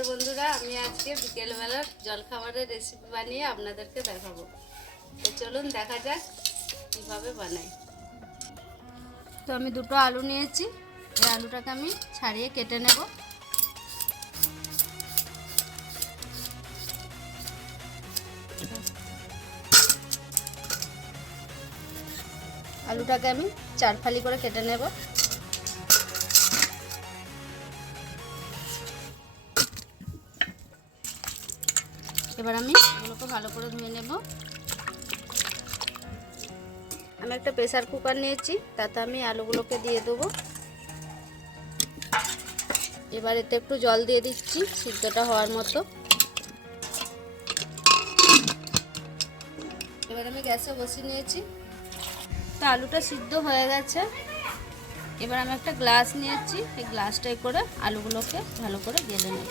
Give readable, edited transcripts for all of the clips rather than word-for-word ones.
নমস্কার বন্ধুরা, আমি আজকে বিকেলবেলার জলখাবারের রেসিপি বানিয়ে আপনাদেরকে দেখাবো। তো চলুন দেখা যাক কীভাবে বানাই। তো আমি দুটো আলু নিয়েছি, এই আলুটাকে আমি ছাড়িয়ে কেটে নেব। আলুটাকে আমি 4 ফালি করে কেটে নেব। এবার আমি এগুলোকে ভালো করে ধুয়ে নেব। আমি একটা প্রেসার কুকার নিয়েছি, তাতে আমি আলুগুলোকে দিয়ে দেবো। এবার এতে একটু জল দিয়ে দিচ্ছি সিদ্ধটা হওয়ার মতো। এবার আমি গ্যাসে বসিয়ে নিয়েছি। তো আলুটা সিদ্ধ হয়ে গেছে। এবার আমি একটা গ্লাস নিয়েছি, এই গ্লাসটাই করে আলুগুলোকে ভালো করে গেলে নেব।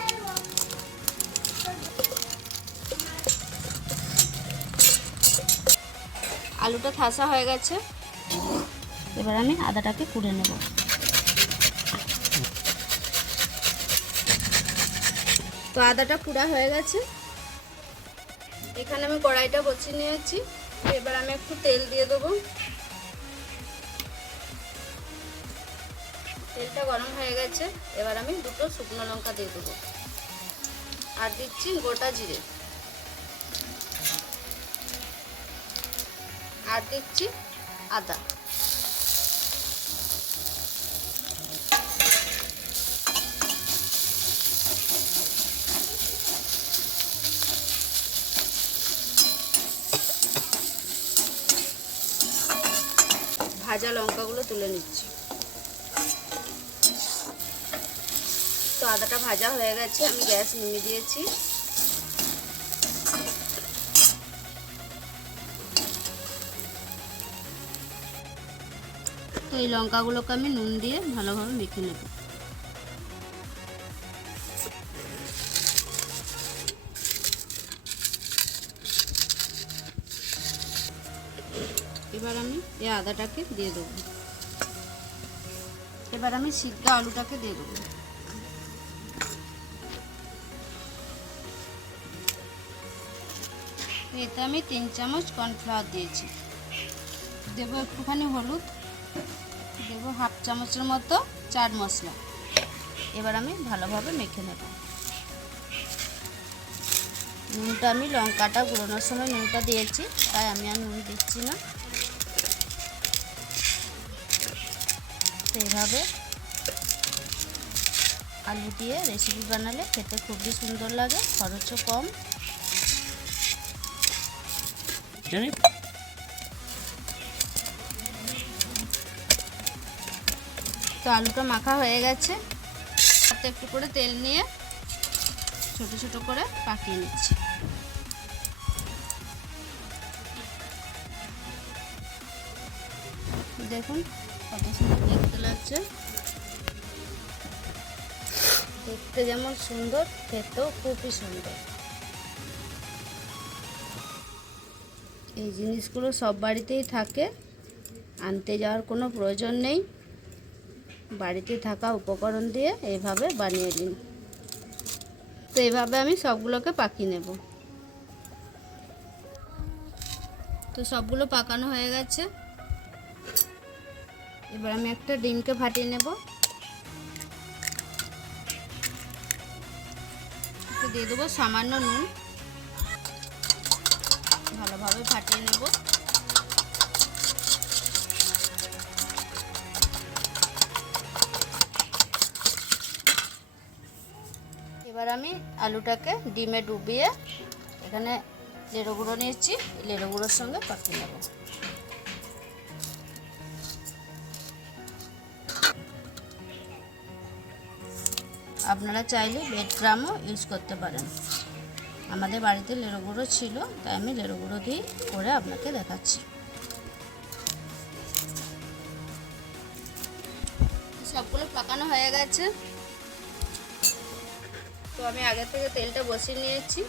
আলুটা ঠাসা হয়ে গেছে। এবার আমি আদাটাকে কুড়ে নেব। তো আদাটা কুড়া হয়ে গেছে। এখানে আমি কড়াইটা বসিয়ে নিয়েছি। এবার আমি একটু তেল দিয়ে দেবো। তেলটা গরম হয়ে গেছে। এবার আমি দুটো শুকনো লঙ্কা দিয়ে দেবো, আর দিচ্ছি গোটা জিরে, আর দিচ্ছি আদা। ভাজা লঙ্কাগুলো তুলে নিচ্ছি। তো আদাটা ভাজা হয়ে গেছে, আমি গ্যাস নিভিয়ে দিয়েছি। তো এই লঙ্কাগুলোকে আমি নুন দিয়ে ভালোভাবে মেখে নেব। এবার আমি এই আদাটাকে দিয়ে দেবো। এবার আমি সিদ্ধ আলুটাকে দিয়ে দেবো। এতে আমি 3 চামচ কর্নফ্লাওয়ার দিয়েছি। দেবো একটুখানি হলুদ, দেবো হাফ চামচের মতো চাট মশলা। এবার আমি ভালোভাবে মেখে নেব। নুনটা আমি লঙ্কাটা গুঁড়োনোর সময় নুনটা দিয়েছি, তাই আমি আর নুন দিচ্ছি না। তো এইভাবে আলু দিয়ে রেসিপি বানালে খেতে খুবই সুন্দর লাগে, খরচও কম। তো আলুটা মাখা হয়ে গেছে। হাতে একটু করে তেল নিয়ে ছোট ছোট করে পাকিয়ে নিচ্ছি। দেখুন কত সুন্দর দেখতে লাগছে। দেখতে যেমন সুন্দর, খেতেও খুবই সুন্দর। এই জিনিসগুলো সব বাড়িতেই থাকে, আনতে যাওয়ার কোনো প্রয়োজন নেই। বাড়িতে থাকা উপকরণ দিয়ে এইভাবে বানিয়ে নিন। তো এইভাবে আমি সবগুলোকে পাকিয়ে নেব। তো সবগুলো পাকানো হয়ে গেছে। এবার আমি একটা ডিমকে ফাটিয়ে নেব। দিয়ে দেবো সামান্য নুন, ভালোভাবে ফাটিয়ে নেব। এবার আমি আলুটাকে ডিমে ডুবিয়ে এখানে লেড়ো গুঁড়ো নিয়েছি, লেড়ো গুঁড়োর সঙ্গে পাকিয়ে নেব। আপনারা চাইলে ব্রেড ক্রামও ইউজ করতে পারেন। আমাদের বাড়িতে লেড়ো গুঁড়ো ছিল, তাই আমি লেড়ো গুঁড়ো দিয়ে করে আপনাকে দেখাচ্ছি। সবগুলো পাকানো হয়ে গেছে। তো আমি আগে থেকে তেলটা বসিয়ে নিয়েছি,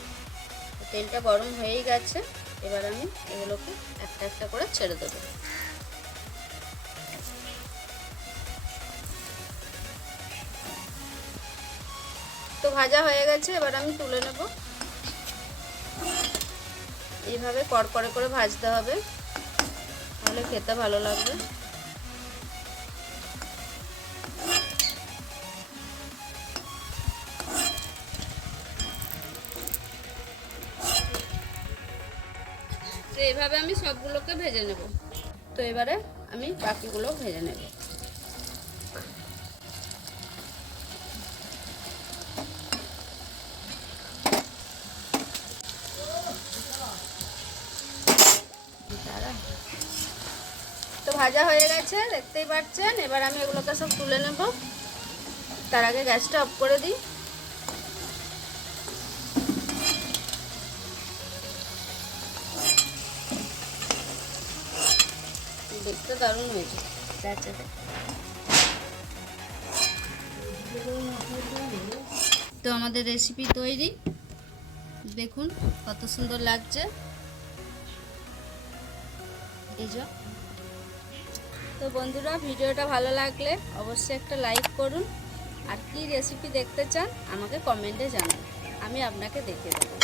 তেলটা গরম হয়েই গেছে। এবার আমি এগুলোকে একটা একটা করে ছেড়ে দেবো। তো ভাজা হয়ে গেছে, এবার আমি তুলে নেব। এইভাবে কড়কড়ে করে ভাজতে হবে, তাহলে খেতে ভালো লাগবে। তো এইভাবে আমি সবগুলোকে ভেজে নেব। তো এবারে আমি বাকিগুলো ভেজে নেব। তো ভাজা হয়ে গেছে, দেখতেই পাচ্ছেন। এবার আমি এগুলোকে সব তুলে নেব। তার আগে গ্যাসটা অফ করে দিই। দেখতে দারুণ হয়েছে। তো আমাদের রেসিপি তৈরি, দেখুন কত সুন্দর লাগছে। এই যে, তো বন্ধুরা ভিডিওটা ভালো লাগলে অবশ্যই একটা লাইক করুন, আর কি রেসিপি দেখতে চান আমাকে কমেন্টে জানান, আমি আপনাকে দেখিয়ে দেবো।